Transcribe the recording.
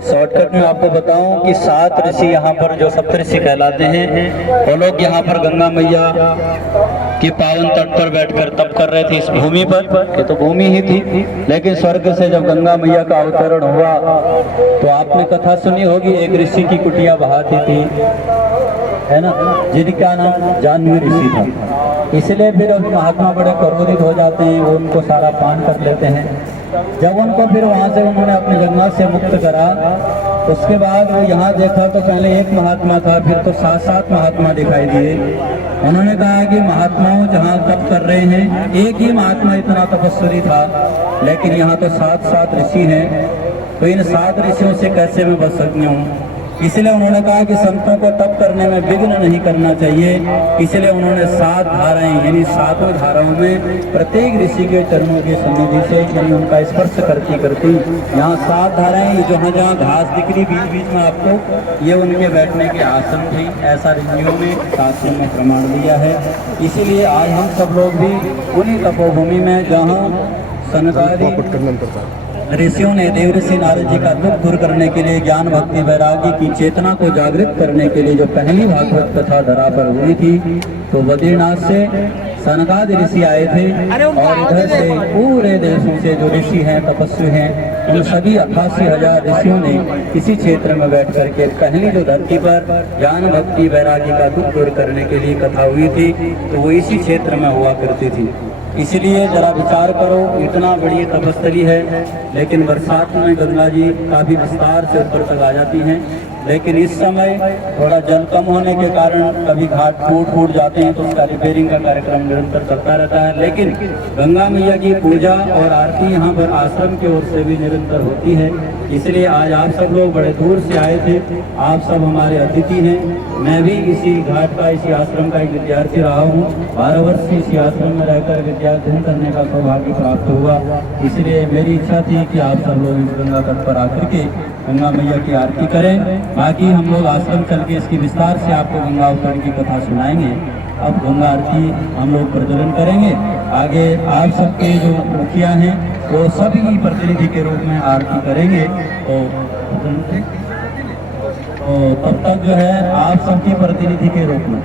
Shortcut में आपको बताऊं कि 7 ऋषि यहाँ पर जो सप्तऋषि कहलाते हैं, वो लोग यहाँ पर गंगा मैया के पावन तट पर बैठकर तप कर रहे थे इस भूमि पर। ये तो भूमि ही थी, लेकिन स्वर्ग से जब गंगा मैया का अवतरण हुआ तो आपने कथा सुनी होगी, एक ऋषि की कुटिया बहाती थी, है ना, जिनका नाम जाह्नवी ऋषि था। इसलिए फिर महात्मा बड़े क्रोधित हो जाते हैं, वो उनको सारा पान कर लेते हैं। जब उनको फिर वहाँ से उन्होंने अपने जंगल से मुक्त करा, उसके बाद वो यहाँ देखा तो पहले एक महात्मा था, फिर तो 7 महात्मा दिखाई दिए। उन्होंने कहा कि महात्माओं जहाँ तप कर रहे हैं, एक ही महात्मा इतना तपस्वी था, लेकिन यहाँ तो 7 ऋषि हैं, तो इन 7 ऋषियों से कैसे मैं बच सकती हूँ। इसलिए उन्होंने कहा कि संतों को तप करने में विघ्न नहीं करना चाहिए। इसलिए उन्होंने 7 धाराएं, यानी 7 धाराओं में प्रत्येक ऋषि के चरणों की सन्निधि से, यानी उनका स्पर्श करती करती, यहाँ 7 धाराएं, जहाँ जहाँ घास दिख रही बीच बीच में आपको, ये उनके बैठने के आसन थे। ऐसा ऋषियों में शास्त्रों में प्रमाण दिया है। इसीलिए आज हम सब लोग भी उन्हीं तपोभूमि में, जहाँ सनकादि ऋषियों ने देव ऋषि नारद जी का दुख दूर करने के लिए, ज्ञान भक्ति वैराग्य की चेतना को जागृत करने के लिए जो पहली भागवत कथा धरा पर हुई थी, तो बद्रीनाथ से सनकादि ऋषि आए थे, और इधर से पूरे देशों से जो ऋषि हैं, तपस्वी हैं, उन सभी 88,000 ऋषियों ने इसी क्षेत्र में बैठ करके पहली जो धरती पर ज्ञान भक्ति वैराग्य का दुख दूर करने के लिए कथा हुई थी, तो वो इसी क्षेत्र में हुआ करती थी। इसलिए जरा विचार करो, इतना बड़ी तपस्थली है, लेकिन बरसात में गंगा जी काफी विस्तार से ऊपर तक आ जाती हैं, लेकिन इस समय थोड़ा जल कम होने के कारण कभी घाट टूट जाते हैं, तो उसका रिपेयरिंग का कार्यक्रम निरंतर चलता रहता है। लेकिन गंगा मैया की पूजा और आरती यहाँ पर आश्रम की ओर से भी निरंतर होती है। इसलिए आज आप सब लोग बड़े दूर से आए थे, आप सब हमारे अतिथि हैं। मैं भी इसी घाट का, इसी आश्रम का एक विद्यार्थी रहा हूँ। 12 वर्ष से इसी आश्रम में रहकर विद्याध्ययन करने का सौभाग्य प्राप्त हुआ। इसलिए मेरी इच्छा थी कि आप सब लोग इस गंगा तट पर आकर के गंगा मैया की आरती करें। बाकी हम लोग आश्रम चल के इसकी विस्तार से आपको गंगा अवतरण की कथा सुनाएंगे। अब गंगा आरती हम लोग प्रज्वलन करेंगे। आगे आप सबके जो मुखिया हैं वो सभी प्रतिनिधि के रूप में आरती करेंगे। तो तब तक जो है आप सबके प्रतिनिधि के रूप में